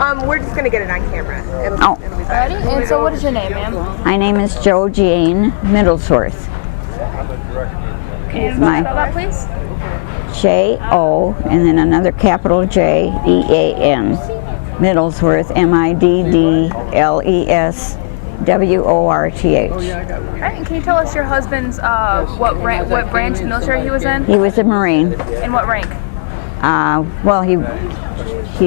We're just going to get it on camera. It'll be Ready? And so what is your name, ma'am? My name is Jo Jane Middlesworth. Can you spell that, please? J-O and then another capital J-E-A-N. Middlesworth, M-I-D-D-L-E-S-W-O-R-T-H. All right, and can you tell us your husband's what branch of the military he was in? He was a Marine. In what rank? Well, he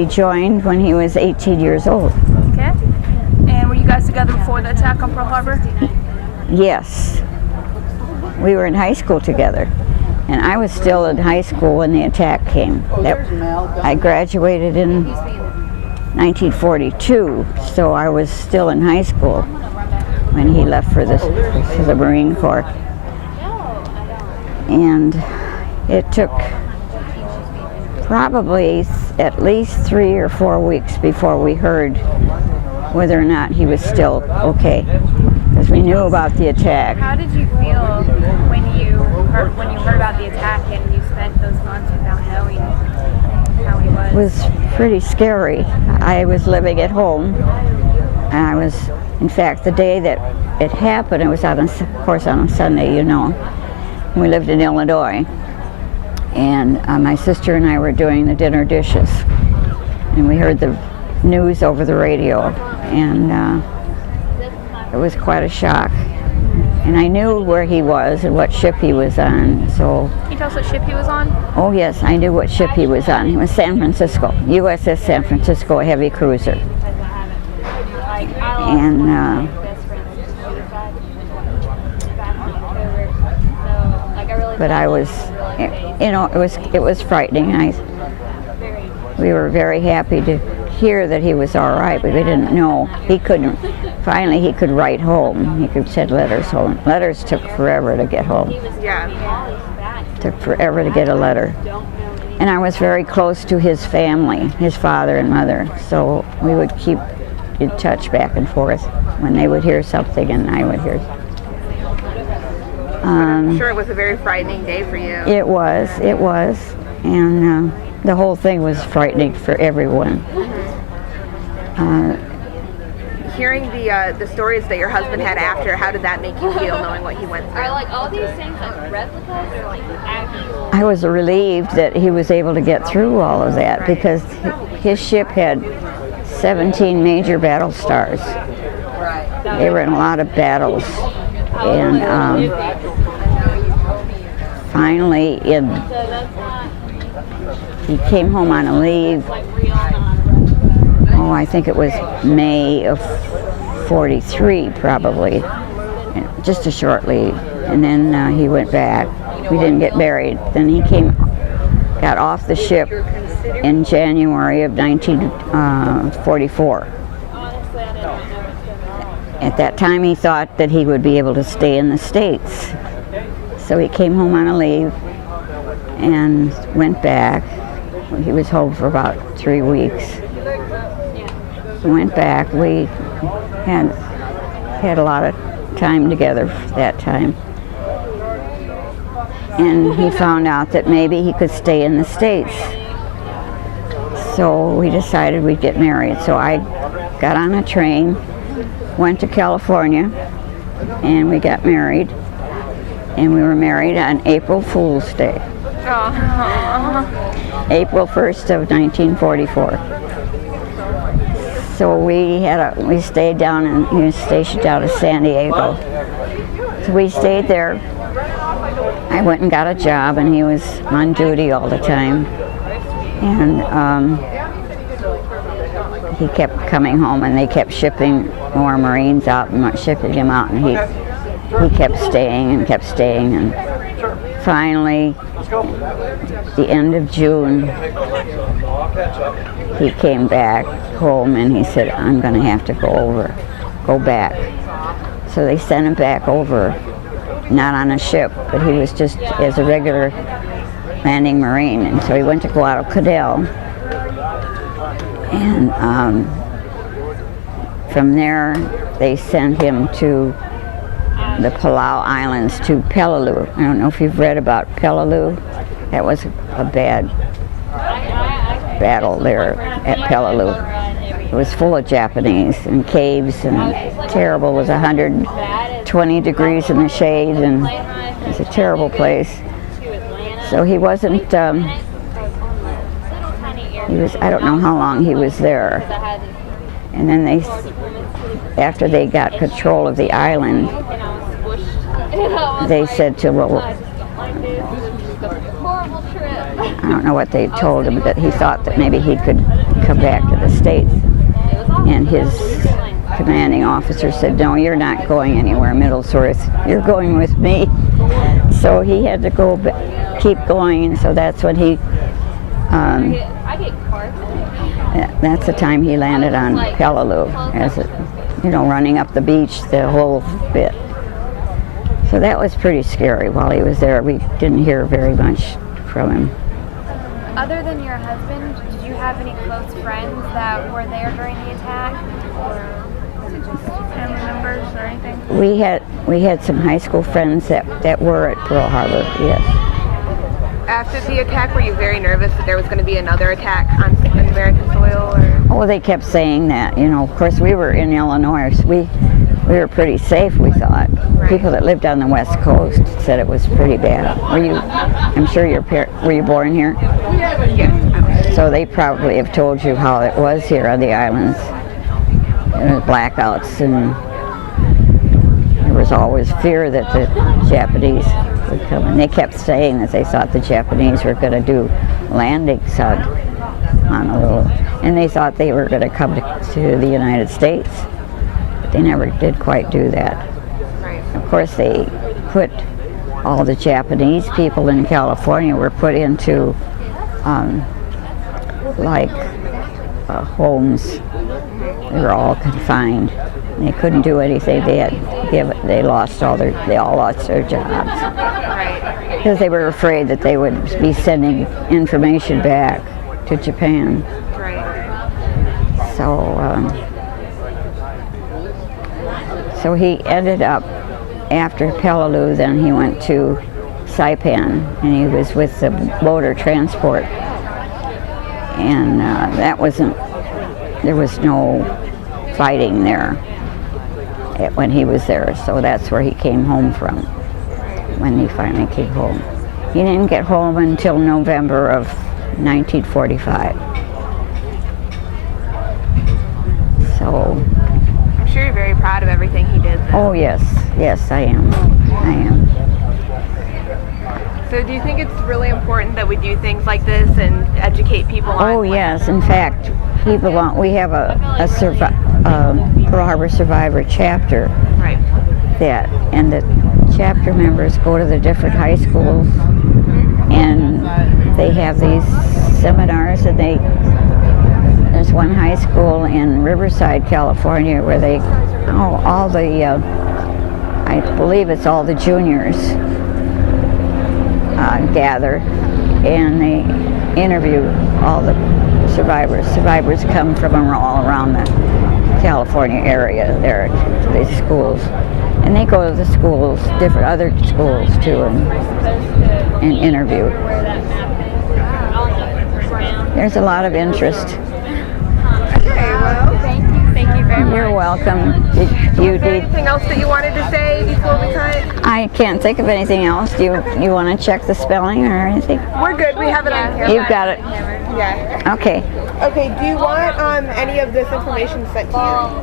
joined when he was 18 years old. Okay. And were you guys together before the attack on Pearl Harbor? Yes. We were in high school together. And I was still in high school when the attack came. I graduated in 1942, so I was still in high school when he left for the Marine Corps. And it took probably at least 3 or 4 weeks before we heard whether or not he was still okay, because we knew about the attack. How did you feel when you heard about the attack and you spent those months without knowing how he was? It was pretty scary. I was living at home, and I was, in fact, the day that it happened, it was of course on a Sunday, you know. We lived in Illinois, and my sister and I were doing the dinner dishes, and we heard the news over the radio, and it was quite a shock. And I knew where he was and what ship he was on, so... Can you tell us what ship he was on? Oh yes, I knew what ship he was on. He was San Francisco, USS San Francisco, a heavy cruiser. And but I was, you know, it was frightening. We were very happy to hear that he was all right, but we didn't know. Finally he could write home. He could send letters home. Letters took forever to get home. Yeah. Took forever to get a letter. And I was very close to his family, his father and mother, so we would keep in touch back and forth when they would hear something and I would hear. I'm sure it was a very frightening day for you. It was, and the whole thing was frightening for everyone. Hearing the stories that your husband had after, how did that make you feel, knowing what he went through? Are like all these things like replicas or like actual? I was relieved that he was able to get through all of that, because his ship had 17 major battle stars. They were in a lot of battles, and finally he came home on a leave. Oh, I think it was May of 43, probably, just a short leave. And then he went back. We didn't get married. Then he got off the ship in January of 1944. At that time, he thought that he would be able to stay in the States. So he came home on a leave and went back. He was home for about 3 weeks. Went back. We had a lot of time together that time. And he found out that maybe he could stay in the States. So we decided we'd get married. So I got on a train, went to California, and we got married. And we were married on April Fool's Day. April 1st of 1944. So we stayed down, and he was stationed down in San Diego. So we stayed there. I went and got a job, and he was on duty all the time. And he kept coming home, and they kept shipping more Marines out and shipping him out, and he kept staying, and finally, the end of June, he came back home and he said, I'm going to have to go back. So they sent him back over, not on a ship, but he was just as a regular landing Marine. And so he went to Guadalcanal, and from there they sent him to the Palau Islands, to Peleliu. I don't know if you've read about Peleliu. That was a bad battle there at Peleliu, was full of Japanese and caves and terrible. It was 120 degrees in the shade, and it was a terrible place. So he wasn't, he was, I don't know how long he was there. And then after they got control of the island, they said to, well, I don't know what they told him, that he thought that maybe he could come back to the States. And his commanding officer said, no, you're not going anywhere, Middlesworth. You're going with me. So he had to go, keep going, and so that's when he, that's the time he landed on Pearo, as running up the beach, the whole bit. So that was pretty scary while he was there. We didn't hear very much from him. Other than your husband, did you have any close friends that were there during the attack, or was it just family members or anything? We had some high school friends that were at Pearl Harbor. Yes. After the attack, were you very nervous that there was going to be another attack on American soil? Or? Oh, they kept saying that. Of course, we were in Illinois. So we were pretty safe, we thought. Right. People that lived on the West Coast said it was pretty bad. I'm sure were you born here? Yes. So they probably have told you how it was here on the islands. There was blackouts, and there was always fear that the Japanese would come. And they kept saying that they thought the Japanese were going to do landings on Honolulu. And they thought they were going to come to the United States. But they never did quite do that. Right. Of course, they put all the Japanese people in California were put into homes. They were all confined. They couldn't do anything. They all lost their jobs. Right. Because they were afraid that they would be sending information back to Japan. Right. So he ended up, after Peleliu, then he went to Saipan, and he was with the motor transport. And there was no fighting there when he was there, so that's where he came home from, when he finally came home. He didn't get home until November of 1945. So. I'm sure you're very proud of everything he did, though. Oh, yes, I am. So do you think it's really important that we do things like this and educate people on? Oh, yes. In fact, we have a Pearl Harbor Survivor chapter. Right. And the chapter members go to the different high schools, and they have these seminars, and there's one high school in Riverside, California, where I believe it's all the juniors gather, and they interview all the survivors. Survivors come from all around the California area there to these schools. And they go to the schools, different other schools too, and interview. There's a lot of interest. Okay, well, Thank you very much. You're welcome. is there anything else that you wanted to say before we cut? I can't think of anything else. Do you want to check the spelling or anything? We're good. We have it on camera. You've got it. Yeah. Okay. Okay. Do you want any of this information sent to you?